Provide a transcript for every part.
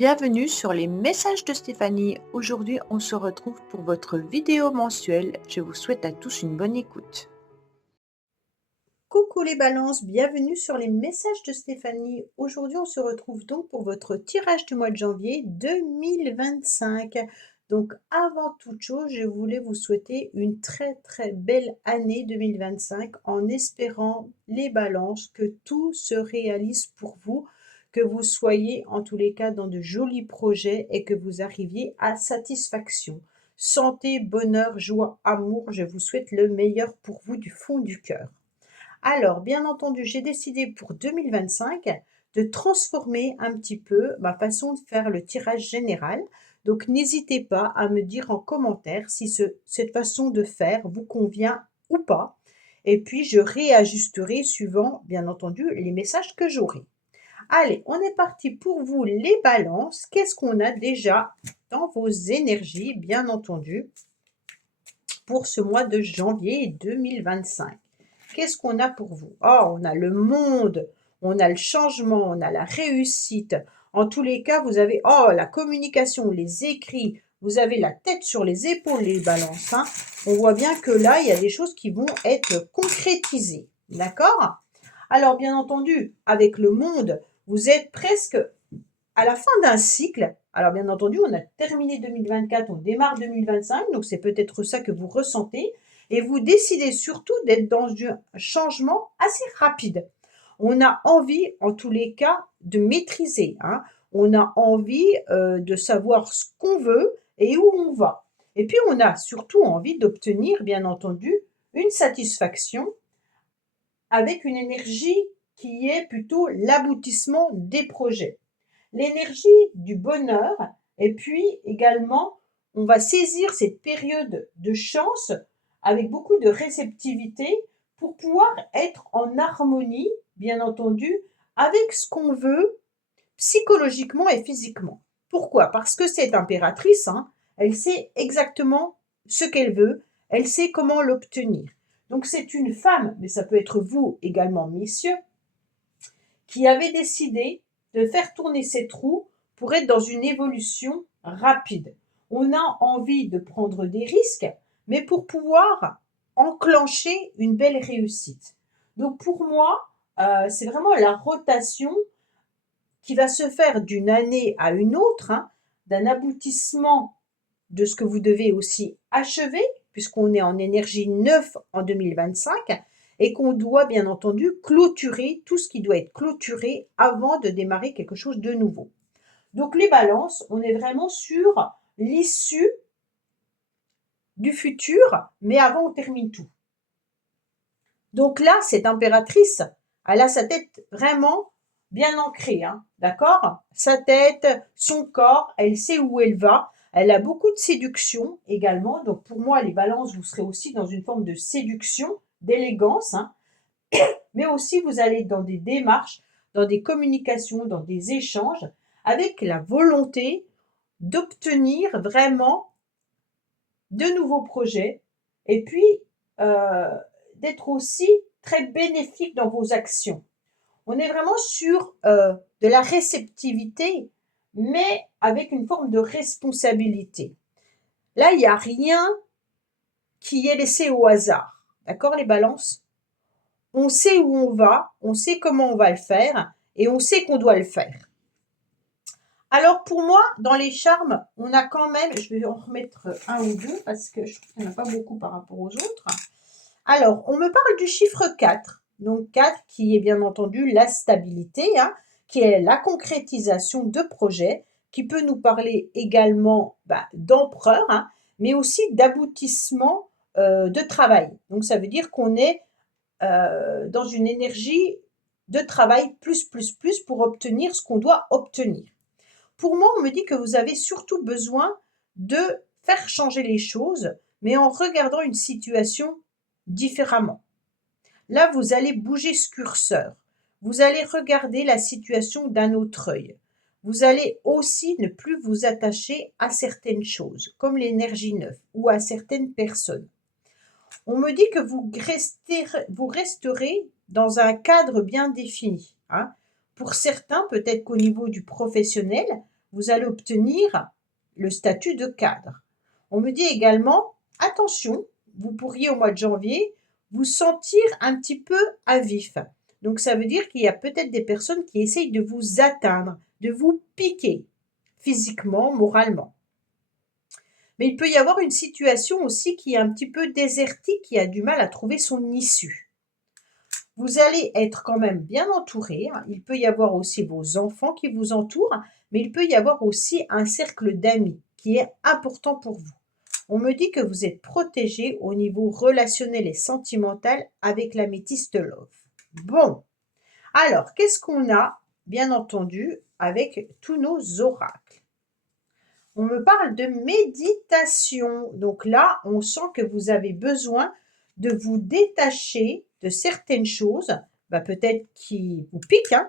Bienvenue sur les messages de Stéphanie. Aujourd'hui, on se retrouve pour votre vidéo mensuelle. Je vous souhaite à tous une bonne écoute. Coucou les balances, bienvenue sur les messages de Stéphanie. Aujourd'hui, on se retrouve donc pour votre tirage du mois de janvier 2025. Donc, avant toute chose, je voulais vous souhaiter une très très belle année 2025 en espérant les balances que tout se réalise pour vous, que vous soyez en tous les cas dans de jolis projets et que vous arriviez à satisfaction. Santé, bonheur, joie, amour, je vous souhaite le meilleur pour vous du fond du cœur. Alors, bien entendu, j'ai décidé pour 2025 de transformer un petit peu ma façon de faire le tirage général. Donc, n'hésitez pas à me dire en commentaire si cette façon de faire vous convient ou pas. Et puis, je réajusterai suivant, bien entendu, les messages que j'aurai. Allez, on est parti pour vous les balances. Qu'est-ce qu'on a déjà dans vos énergies, bien entendu, pour ce mois de janvier 2025? Qu'est-ce qu'on a pour vous? Oh, on a le monde, on a le changement, on a la réussite. En tous les cas, vous avez la communication, les écrits, vous avez la tête sur les épaules, les balances, hein. On voit bien que là, il y a des choses qui vont être concrétisées. D'accord? Alors, bien entendu, avec le monde, vous êtes presque à la fin d'un cycle. Alors, bien entendu, on a terminé 2024, on démarre 2025, donc c'est peut-être ça que vous ressentez. Et vous décidez surtout d'être dans un changement assez rapide. On a envie, en tous les cas, de maîtriser, hein. On a envie de savoir ce qu'on veut et où on va. Et puis, on a surtout envie d'obtenir, bien entendu, une satisfaction avec une énergie qui est plutôt l'aboutissement des projets. L'énergie du bonheur et puis également, on va saisir cette période de chance avec beaucoup de réceptivité pour pouvoir être en harmonie, bien entendu, avec ce qu'on veut psychologiquement et physiquement. Pourquoi? Parce que cette impératrice, hein, elle sait exactement ce qu'elle veut, elle sait comment l'obtenir. Donc c'est une femme, mais ça peut être vous également, messieurs, qui avait décidé de faire tourner cette roue pour être dans une évolution rapide. On a envie de prendre des risques, mais pour pouvoir enclencher une belle réussite. Donc pour moi, c'est vraiment la rotation qui va se faire d'une année à une autre, hein, d'un aboutissement de ce que vous devez aussi achever, puisqu'on est en énergie 9 en 2025, et qu'on doit bien entendu clôturer tout ce qui doit être clôturé avant de démarrer quelque chose de nouveau. Donc les balances, on est vraiment sur l'issue du futur, mais avant on termine tout. Donc là, cette impératrice, elle a sa tête vraiment bien ancrée, hein, d'accord? Sa tête, son corps, elle sait où elle va. Elle a beaucoup de séduction également. Donc pour moi, les balances, vous serez aussi dans une forme de séduction, d'élégance, hein. Mais aussi vous allez dans des démarches, dans des communications, dans des échanges, avec la volonté d'obtenir vraiment de nouveaux projets et puis euh, d'être aussi très bénéfique dans vos actions. On est vraiment sur de la réceptivité, mais avec une forme de responsabilité. Là, il n'y a rien qui est laissé au hasard. D'accord, les balances? On sait où on va, on sait comment on va le faire, et on sait qu'on doit le faire. Alors pour moi, dans les charmes, on a quand même, je vais en remettre un ou deux parce que je trouve qu'il n'y en a pas beaucoup par rapport aux autres. Alors, on me parle du chiffre 4. Donc 4 qui est bien entendu la stabilité, hein, qui est la concrétisation de projets, qui peut nous parler également d'empereur, hein, mais aussi d'aboutissement de travail. Donc ça veut dire qu'on est dans une énergie de travail plus pour obtenir ce qu'on doit obtenir. Pour moi, on me dit que vous avez surtout besoin de faire changer les choses, mais en regardant une situation différemment. Là, vous allez bouger ce curseur. Vous allez regarder la situation d'un autre œil. Vous allez aussi ne plus vous attacher à certaines choses, comme l'énergie neuve, ou à certaines personnes. On me dit que vous resterez dans un cadre bien défini, hein. Pour certains, peut-être qu'au niveau du professionnel, vous allez obtenir le statut de cadre. On me dit également, attention, vous pourriez au mois de janvier vous sentir un petit peu à vif. Donc ça veut dire qu'il y a peut-être des personnes qui essayent de vous atteindre, de vous piquer, physiquement, moralement. Mais il peut y avoir une situation aussi qui est un petit peu désertique, qui a du mal à trouver son issue. Vous allez être quand même bien entouré. Il peut y avoir aussi vos enfants qui vous entourent, mais il peut y avoir aussi un cercle d'amis qui est important pour vous. On me dit que vous êtes protégé au niveau relationnel et sentimental avec l'améthyste love. Bon, alors qu'est-ce qu'on a, bien entendu, avec tous nos oracles? On me parle de méditation. Donc là, on sent que vous avez besoin de vous détacher de certaines choses, peut-être qui vous piquent,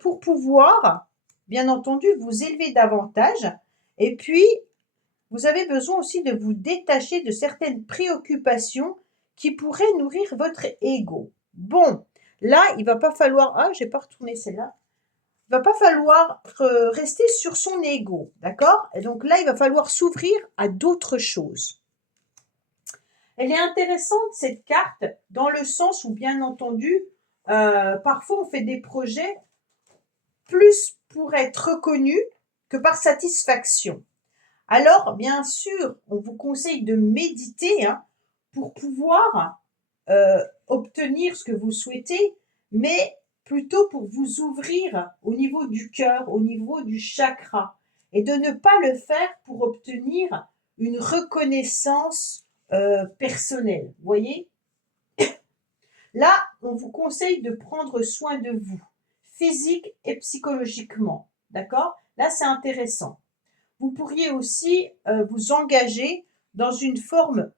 pour pouvoir, bien entendu, vous élever davantage. Et puis, vous avez besoin aussi de vous détacher de certaines préoccupations qui pourraient nourrir votre ego. Bon, là, il va pas falloir... Ah, j'ai pas retourné celle-là. Il va pas falloir rester sur son ego, d'accord? Et donc là, il va falloir s'ouvrir à d'autres choses. Elle est intéressante, cette carte, dans le sens où, bien entendu, parfois on fait des projets plus pour être reconnu que par satisfaction. Alors, bien sûr, on vous conseille de méditer pour pouvoir obtenir ce que vous souhaitez, mais plutôt pour vous ouvrir au niveau du cœur, au niveau du chakra, et de ne pas le faire pour obtenir une reconnaissance personnelle. Vous voyez? Là, on vous conseille de prendre soin de vous, physique et psychologiquement. D'accord? Là, c'est intéressant. Vous pourriez aussi vous engager dans une forme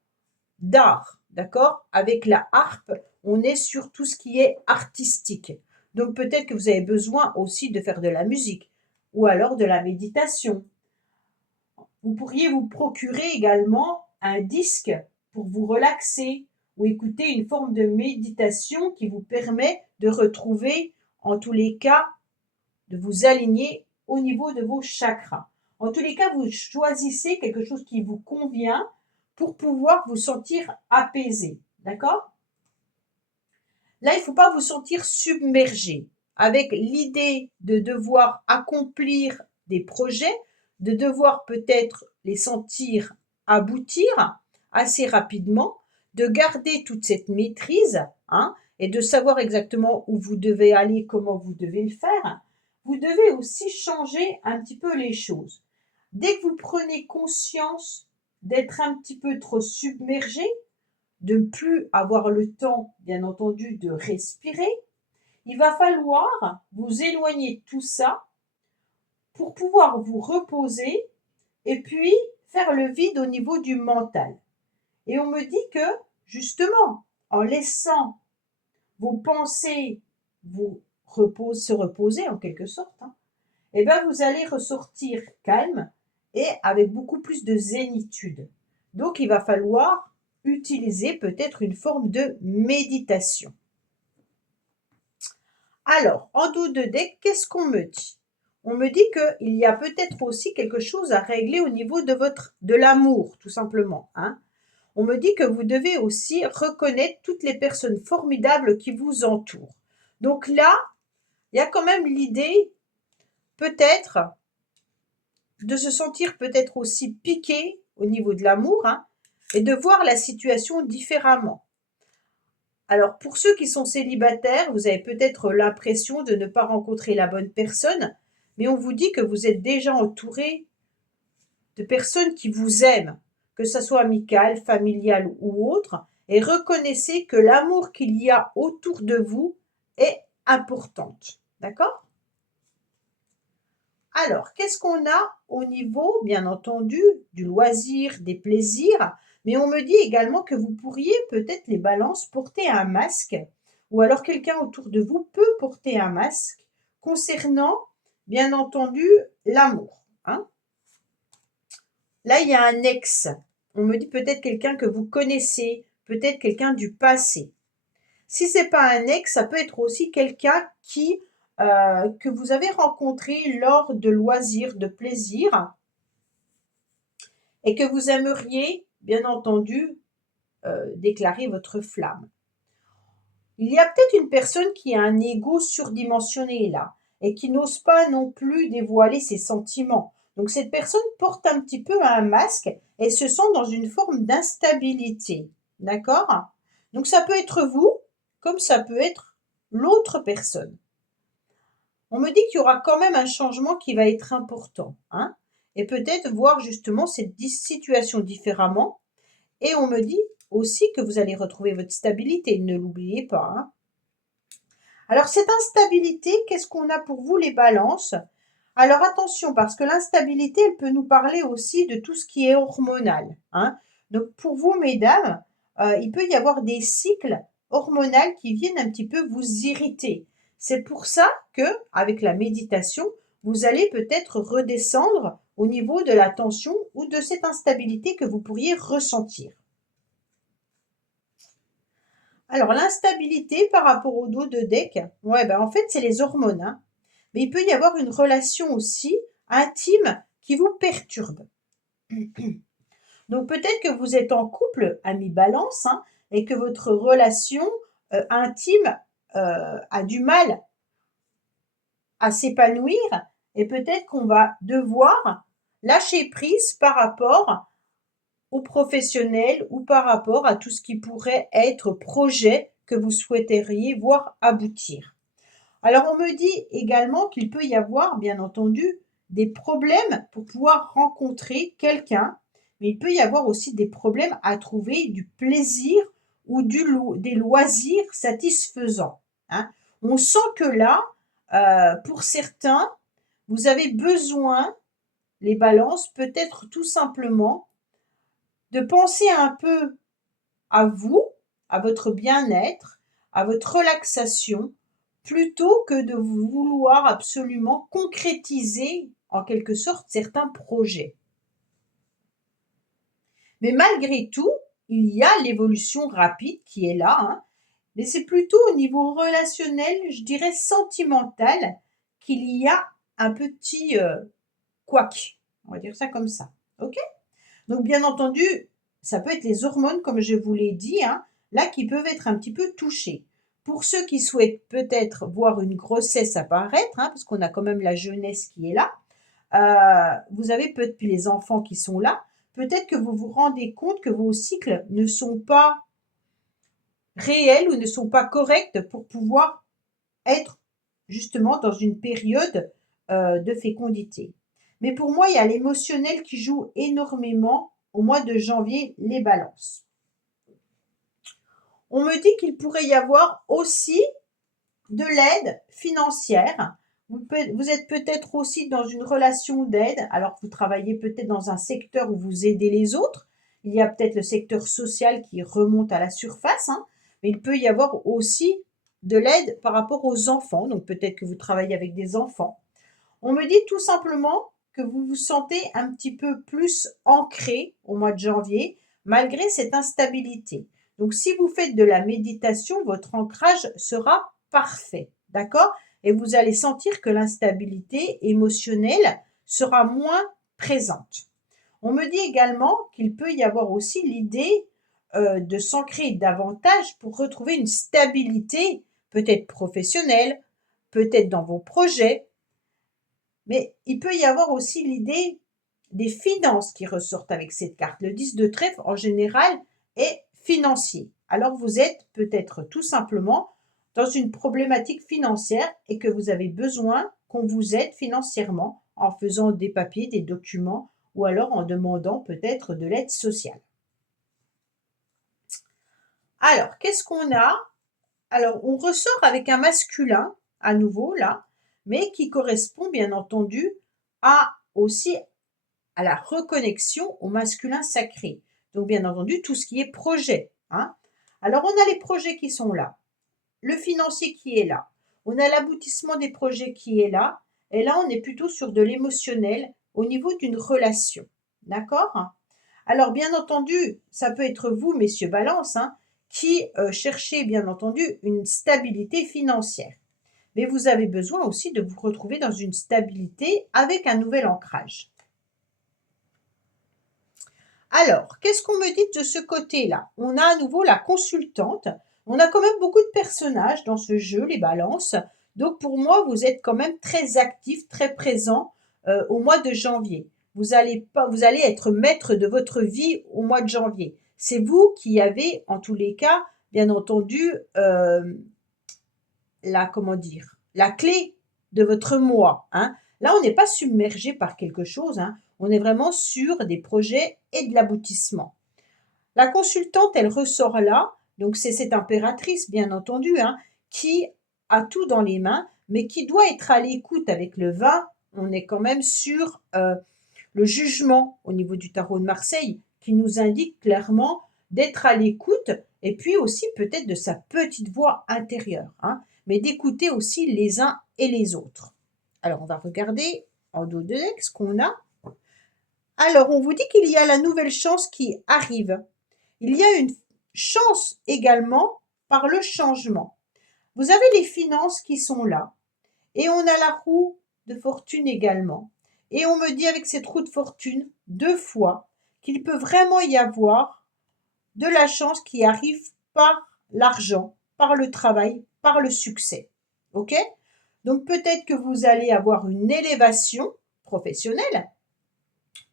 d'art, d'accord? Avec la harpe, on est sur tout ce qui est artistique. Donc peut-être que vous avez besoin aussi de faire de la musique ou alors de la méditation. Vous pourriez vous procurer également un disque pour vous relaxer ou écouter une forme de méditation qui vous permet de retrouver, en tous les cas, de vous aligner au niveau de vos chakras. En tous les cas, vous choisissez quelque chose qui vous convient pour pouvoir vous sentir apaisé. D'accord? Là, il ne faut pas vous sentir submergé avec l'idée de devoir accomplir des projets, de devoir peut-être les sentir aboutir assez rapidement, de garder toute cette maîtrise et de savoir exactement où vous devez aller, comment vous devez le faire. Vous devez aussi changer un petit peu les choses. Dès que vous prenez conscience d'être un petit peu trop submergé, de ne plus avoir le temps, bien entendu, de respirer, il va falloir vous éloigner de tout ça pour pouvoir vous reposer et puis faire le vide au niveau du mental. Et on me dit que, justement, en laissant vos pensées se reposer en quelque sorte, vous allez ressortir calme et avec beaucoup plus de zénitude. Donc, il va falloir utiliser peut-être une forme de méditation. Alors, en dos de deck, qu'est-ce qu'on me dit? On me dit qu'il y a peut-être aussi quelque chose à régler au niveau de l'amour, tout simplement. On me dit que vous devez aussi reconnaître toutes les personnes formidables qui vous entourent. Donc là, il y a quand même l'idée, peut-être, de se sentir peut-être aussi piqué au niveau de l'amour et de voir la situation différemment. Alors, pour ceux qui sont célibataires, vous avez peut-être l'impression de ne pas rencontrer la bonne personne, mais on vous dit que vous êtes déjà entouré de personnes qui vous aiment, que ce soit amical, familial ou autre, et reconnaissez que l'amour qu'il y a autour de vous est important. D'accord? Alors, qu'est-ce qu'on a au niveau, bien entendu, du loisir, des plaisirs? Mais on me dit également que vous pourriez peut-être, les balances, porter un masque, ou alors quelqu'un autour de vous peut porter un masque concernant, bien entendu, l'amour. Là, il y a un ex. On me dit peut-être quelqu'un que vous connaissez, peut-être quelqu'un du passé. Si ce n'est pas un ex, ça peut être aussi quelqu'un qui que vous avez rencontré lors de loisirs, de plaisirs, et que vous aimeriez, bien entendu, déclarer votre flamme. Il y a peut-être une personne qui a un ego surdimensionné là et qui n'ose pas non plus dévoiler ses sentiments. Donc cette personne porte un petit peu un masque et se sent dans une forme d'instabilité. D'accord? Donc ça peut être vous comme ça peut être l'autre personne. On me dit qu'il y aura quand même un changement qui va être important, hein, et peut-être voir justement cette situation différemment. Et on me dit aussi que vous allez retrouver votre stabilité, ne l'oubliez pas, hein. Alors cette instabilité, qu'est-ce qu'on a pour vous les balances? Alors attention, parce que l'instabilité, elle peut nous parler aussi de tout ce qui est hormonal, hein. Donc pour vous, mesdames, il peut y avoir des cycles hormonaux qui viennent un petit peu vous irriter. C'est pour ça que, avec la méditation, vous allez peut-être redescendre au niveau de la tension ou de cette instabilité que vous pourriez ressentir. Alors l'instabilité par rapport au dos de deck, ouais, ben en fait, c'est les hormones, hein. Mais il peut y avoir une relation aussi intime qui vous perturbe. Donc peut-être que vous êtes en couple, ami Balance, hein, et que votre relation intime a du mal à s'épanouir, et peut-être qu'on va devoir lâcher prise par rapport aux professionnels ou par rapport à tout ce qui pourrait être projet que vous souhaiteriez voir aboutir. Alors on me dit également qu'il peut y avoir, bien entendu, des problèmes pour pouvoir rencontrer quelqu'un, mais il peut y avoir aussi des problèmes à trouver du plaisir ou des loisirs satisfaisants, hein. On sent que là, pour certains, vous avez besoin, les balances, peut-être tout simplement, de penser un peu à vous, à votre bien-être, à votre relaxation, plutôt que de vouloir absolument concrétiser en quelque sorte certains projets. Mais malgré tout, il y a l'évolution rapide qui est là, hein, mais c'est plutôt au niveau relationnel, je dirais sentimental, qu'il y a un petit couac. On va dire ça comme ça. Ok? Donc bien entendu, ça peut être les hormones, comme je vous l'ai dit, hein, là qui peuvent être un petit peu touchées. Pour ceux qui souhaitent peut-être voir une grossesse apparaître, hein, parce qu'on a quand même la jeunesse qui est là, vous avez peut-être puis les enfants qui sont là, peut-être que vous vous rendez compte que vos cycles ne sont pas réels ou ne sont pas corrects pour pouvoir être justement dans une période de fécondité. Mais pour moi, il y a l'émotionnel qui joue énormément au mois de janvier, les balances. On me dit qu'il pourrait y avoir aussi de l'aide financière. Vous êtes peut-être aussi dans une relation d'aide, alors vous travaillez peut-être dans un secteur où vous aidez les autres. Il y a peut-être le secteur social qui remonte à la surface, hein, mais il peut y avoir aussi de l'aide par rapport aux enfants. Donc peut-être que vous travaillez avec des enfants. On me dit tout simplement que vous vous sentez un petit peu plus ancré au mois de janvier, malgré cette instabilité. Donc si vous faites de la méditation, votre ancrage sera parfait, d'accord? Et vous allez sentir que l'instabilité émotionnelle sera moins présente. On me dit également qu'il peut y avoir aussi l'idée de s'ancrer davantage pour retrouver une stabilité, peut-être professionnelle, peut-être dans vos projets, mais il peut y avoir aussi l'idée des finances qui ressortent avec cette carte. Le 10 de trèfle, en général, est financier. Alors vous êtes peut-être tout simplement dans une problématique financière et que vous avez besoin qu'on vous aide financièrement en faisant des papiers, des documents ou alors en demandant peut-être de l'aide sociale. Alors, qu'est-ce qu'on a? Alors, on ressort avec un masculin, à nouveau là, mais qui correspond bien entendu à aussi à la reconnexion au masculin sacré. Donc bien entendu, tout ce qui est projet, hein. Alors on a les projets qui sont là, le financier qui est là, on a l'aboutissement des projets qui est là, et là on est plutôt sur de l'émotionnel au niveau d'une relation. D'accord? Alors bien entendu, ça peut être vous, messieurs Balance, hein, qui cherchez bien entendu une stabilité financière. mais vous avez besoin aussi de vous retrouver dans une stabilité avec un nouvel ancrage. Alors, qu'est-ce qu'on me dit de ce côté-là? On a à nouveau la consultante. On a quand même beaucoup de personnages dans ce jeu, les balances. Donc pour moi, vous êtes quand même très actif, très présent au mois de janvier. Vous allez être maître de votre vie au mois de janvier. C'est vous qui avez, en tous les cas, bien entendu, comment dire, la clé de votre moi, hein. Là, on n'est pas submergé par quelque chose, hein. On est vraiment sur des projets et de l'aboutissement. La consultante, elle ressort là, donc c'est cette impératrice, bien entendu, hein, qui a tout dans les mains, mais qui doit être à l'écoute avec le 20. On est quand même sur le jugement au niveau du tarot de Marseille, qui nous indique clairement d'être à l'écoute, et puis aussi peut-être de sa petite voix intérieure, hein, mais d'écouter aussi les uns et les autres. Alors, on va regarder en dos de deck ce qu'on a. Alors, on vous dit qu'il y a la nouvelle chance qui arrive. Il y a une chance également par le changement. Vous avez les finances qui sont là, et on a la roue de fortune également. Et on me dit avec cette roue de fortune, 2 fois, qu'il peut vraiment y avoir de la chance qui arrive par l'argent, par le travail, par le succès. OK? Donc peut-être que vous allez avoir une élévation professionnelle,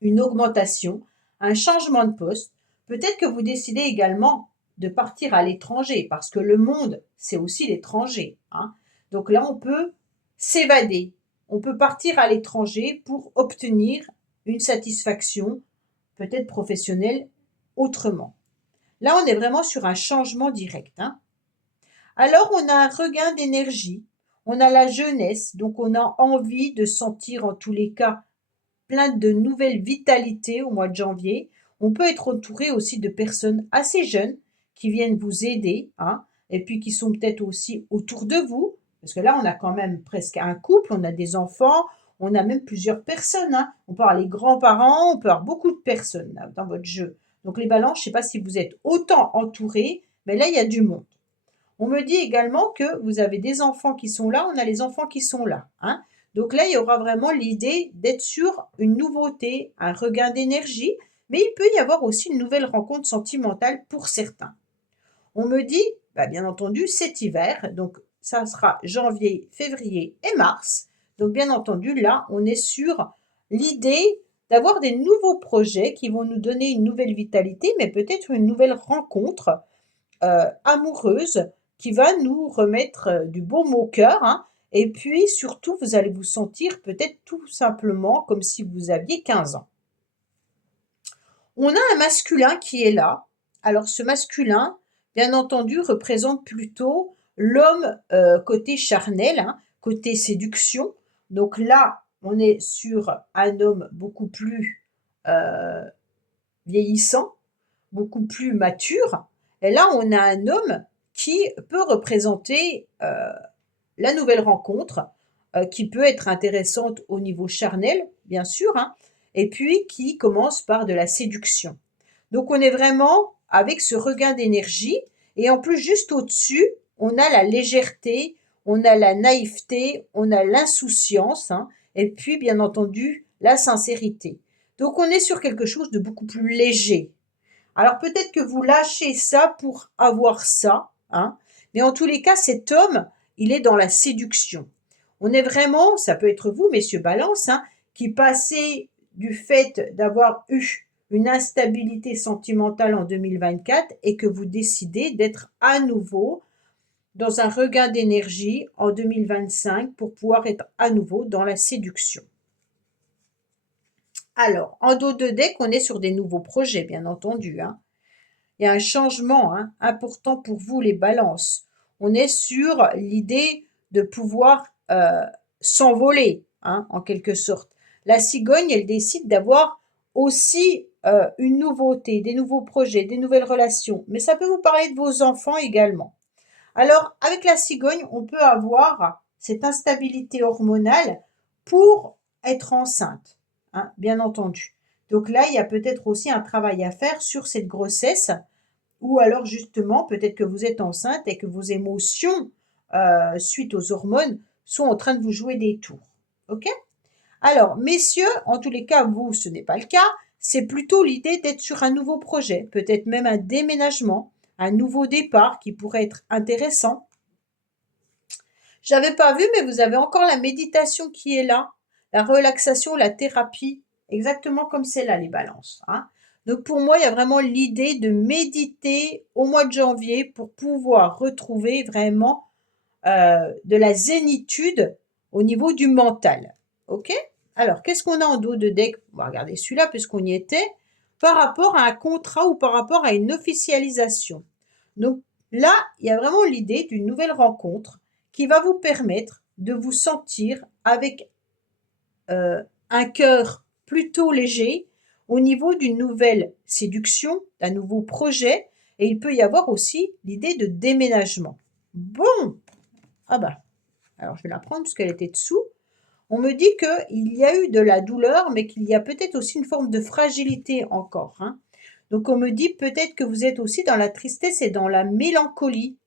une augmentation, un changement de poste. Peut-être que vous décidez également de partir à l'étranger, parce que le monde, c'est aussi l'étranger, hein. Donc là, on peut s'évader. On peut partir à l'étranger pour obtenir une satisfaction, peut-être professionnelle, autrement. Là, on est vraiment sur un changement direct, hein. Alors, on a un regain d'énergie, on a la jeunesse, donc on a envie de sentir en tous les cas plein de nouvelles vitalités au mois de janvier. On peut être entouré aussi de personnes assez jeunes qui viennent vous aider, hein, et puis qui sont peut-être aussi autour de vous, parce que là, on a quand même presque un couple, on a des enfants, on a même plusieurs personnes, hein. On peut avoir les grands-parents, on peut avoir beaucoup de personnes là, dans votre jeu. Donc les balances, je ne sais pas si vous êtes autant entourés, mais là, il y a du monde. On me dit également que vous avez des enfants qui sont là, on a les enfants qui sont là, hein. Donc là, il y aura vraiment l'idée d'être sur une nouveauté, un regain d'énergie, mais il peut y avoir aussi une nouvelle rencontre sentimentale pour certains. On me dit, bien entendu, cet hiver, donc ça sera janvier, février et mars. Donc bien entendu, là, on est sur l'idée d'avoir des nouveaux projets qui vont nous donner une nouvelle vitalité, mais peut-être une nouvelle rencontre amoureuse qui va nous remettre du baume au cœur, hein. Et puis surtout, vous allez vous sentir peut-être tout simplement comme si vous aviez 15 ans. On a un masculin qui est là. Alors ce masculin, bien entendu, représente plutôt l'homme côté charnel, hein, côté séduction. Donc là, on est sur un homme beaucoup plus vieillissant, beaucoup plus mature. Et là, on a un homme qui peut représenter la nouvelle rencontre, qui peut être intéressante au niveau charnel, bien sûr, hein, et puis qui commence par de la séduction. Donc on est vraiment avec ce regain d'énergie, et en plus juste au-dessus, on a la légèreté, on a la naïveté, on a l'insouciance, hein, et puis bien entendu la sincérité. Donc on est sur quelque chose de beaucoup plus léger. Alors peut-être que vous lâchez ça pour avoir ça, hein, mais en tous les cas, cet homme, il est dans la séduction. On est vraiment, ça peut être vous, messieurs Balance, hein, qui passez du fait d'avoir eu une instabilité sentimentale en 2024 et que vous décidez d'être à nouveau dans un regain d'énergie en 2025 pour pouvoir être à nouveau dans la séduction. Alors, en dos de deck, on est sur des nouveaux projets, bien entendu, hein. Il y a un changement, hein, important pour vous, les balances. On est sur l'idée de pouvoir s'envoler, hein, en quelque sorte. La cigogne, elle décide d'avoir aussi une nouveauté, des nouveaux projets, des nouvelles relations. Mais ça peut vous parler de vos enfants également. Alors, avec la cigogne, on peut avoir cette instabilité hormonale pour être enceinte, hein, bien entendu. Donc là, il y a peut-être aussi un travail à faire sur cette grossesse, ou alors justement, peut-être que vous êtes enceinte et que vos émotions, suite aux hormones, sont en train de vous jouer des tours. OK? Alors, messieurs, en tous les cas, vous, ce n'est pas le cas. C'est plutôt l'idée d'être sur un nouveau projet, peut-être même un déménagement, un nouveau départ qui pourrait être intéressant. J'avais pas vu, mais vous avez encore la méditation qui est là, la relaxation, la thérapie, exactement comme c'est là les balances, hein. Donc pour moi, il y a vraiment l'idée de méditer au mois de janvier pour pouvoir retrouver vraiment de la zénitude au niveau du mental. OK? Alors, qu'est-ce qu'on a en dos de deck? On va regarder celui-là puisqu'on y était. Par rapport à un contrat ou par rapport à une officialisation. Donc là, il y a vraiment l'idée d'une nouvelle rencontre qui va vous permettre de vous sentir avec un cœur plutôt léger au niveau d'une nouvelle séduction, d'un nouveau projet, et il peut y avoir aussi l'idée de déménagement. Bon, ah bah, alors je vais la prendre parce qu'elle était dessous. On me dit qu'il y a eu de la douleur, mais qu'il y a peut-être aussi une forme de fragilité encore, hein. Donc on me dit peut-être que vous êtes aussi dans la tristesse et dans la mélancolie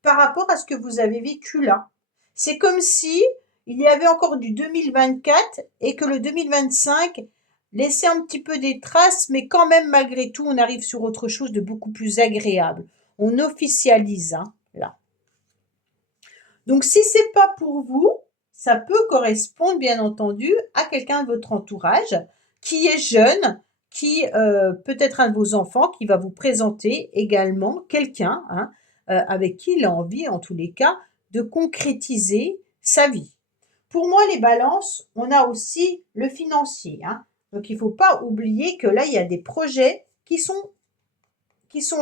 par rapport à ce que vous avez vécu là. C'est comme si il y avait encore du 2024 et que le 2025 laissait un petit peu des traces, mais quand même malgré tout, on arrive sur autre chose de beaucoup plus agréable. On officialise, hein, là. Donc si c'est pas pour vous, ça peut correspondre bien entendu à quelqu'un de votre entourage qui est jeune, qui peut être un de vos enfants, qui va vous présenter également quelqu'un, hein, avec qui il a envie, en tous les cas, de concrétiser sa vie. Pour moi, les balances, on a aussi le financier, hein. Donc il ne faut pas oublier que là, il y a des projets qui sont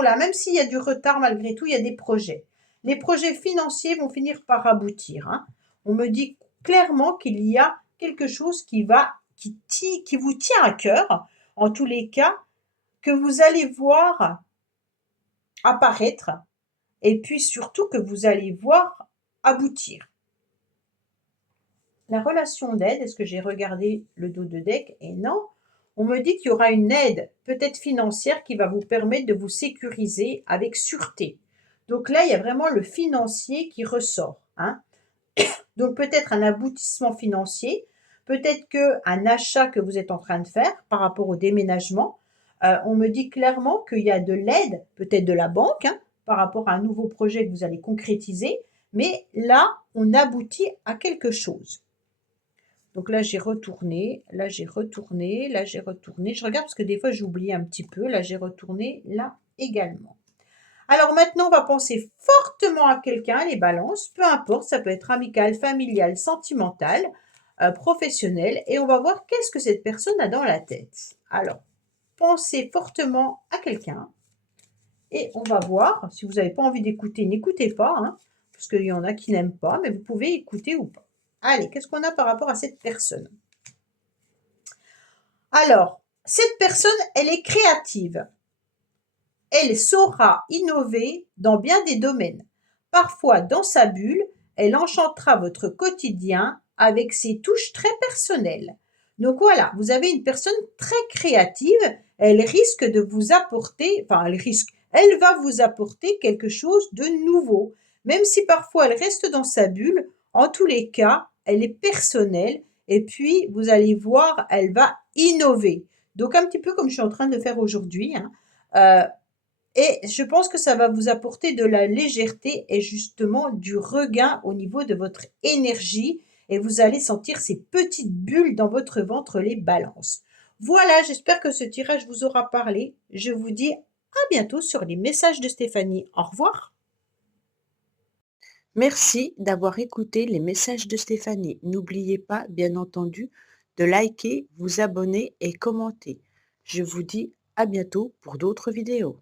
là, même s'il y a du retard malgré tout, il y a des projets. Les projets financiers vont finir par aboutir, hein. On me dit clairement qu'il y a quelque chose qui vous tient à cœur, en tous les cas, que vous allez voir apparaître, et puis surtout que vous allez voir aboutir. La relation d'aide, est-ce que j'ai regardé le dos de deck? Et non. On me dit qu'il y aura une aide, peut-être financière, qui va vous permettre de vous sécuriser avec sûreté. Donc là, il y a vraiment le financier qui ressort, hein. Donc peut-être un aboutissement financier, peut-être qu'un achat que vous êtes en train de faire par rapport au déménagement. On me dit clairement qu'il y a de l'aide, peut-être de la banque, hein, par rapport à un nouveau projet que vous allez concrétiser. Mais là, on aboutit à quelque chose. Donc là, j'ai retourné, là, j'ai retourné, là, j'ai retourné. Je regarde parce que des fois, j'oublie un petit peu. Là, j'ai retourné, là également. Alors maintenant, on va penser fortement à quelqu'un, les balances, peu importe, ça peut être amical, familial, sentimental, professionnel, et on va voir qu'est-ce que cette personne a dans la tête. Alors, pensez fortement à quelqu'un, et on va voir, si vous n'avez pas envie d'écouter, n'écoutez pas, hein, parce qu'il y en a qui n'aiment pas, mais vous pouvez écouter ou pas. Allez, qu'est-ce qu'on a par rapport à cette personne? Alors, cette personne, elle est créative. Elle saura innover dans bien des domaines. Parfois, dans sa bulle, elle enchantera votre quotidien avec ses touches très personnelles. Donc voilà, vous avez une personne très créative. Elle risque de vous apporter, elle va vous apporter quelque chose de nouveau. Même si parfois elle reste dans sa bulle, en tous les cas, elle est personnelle. Et puis, vous allez voir, elle va innover. Donc un petit peu comme je suis en train de faire aujourd'hui, hein. Et je pense que ça va vous apporter de la légèreté et justement du regain au niveau de votre énergie et vous allez sentir ces petites bulles dans votre ventre, les balances. Voilà, j'espère que ce tirage vous aura parlé. Je vous dis à bientôt sur les messages de Stéphanie. Au revoir. Merci d'avoir écouté les messages de Stéphanie. N'oubliez pas, bien entendu, de liker, vous abonner et commenter. Je vous dis à bientôt pour d'autres vidéos.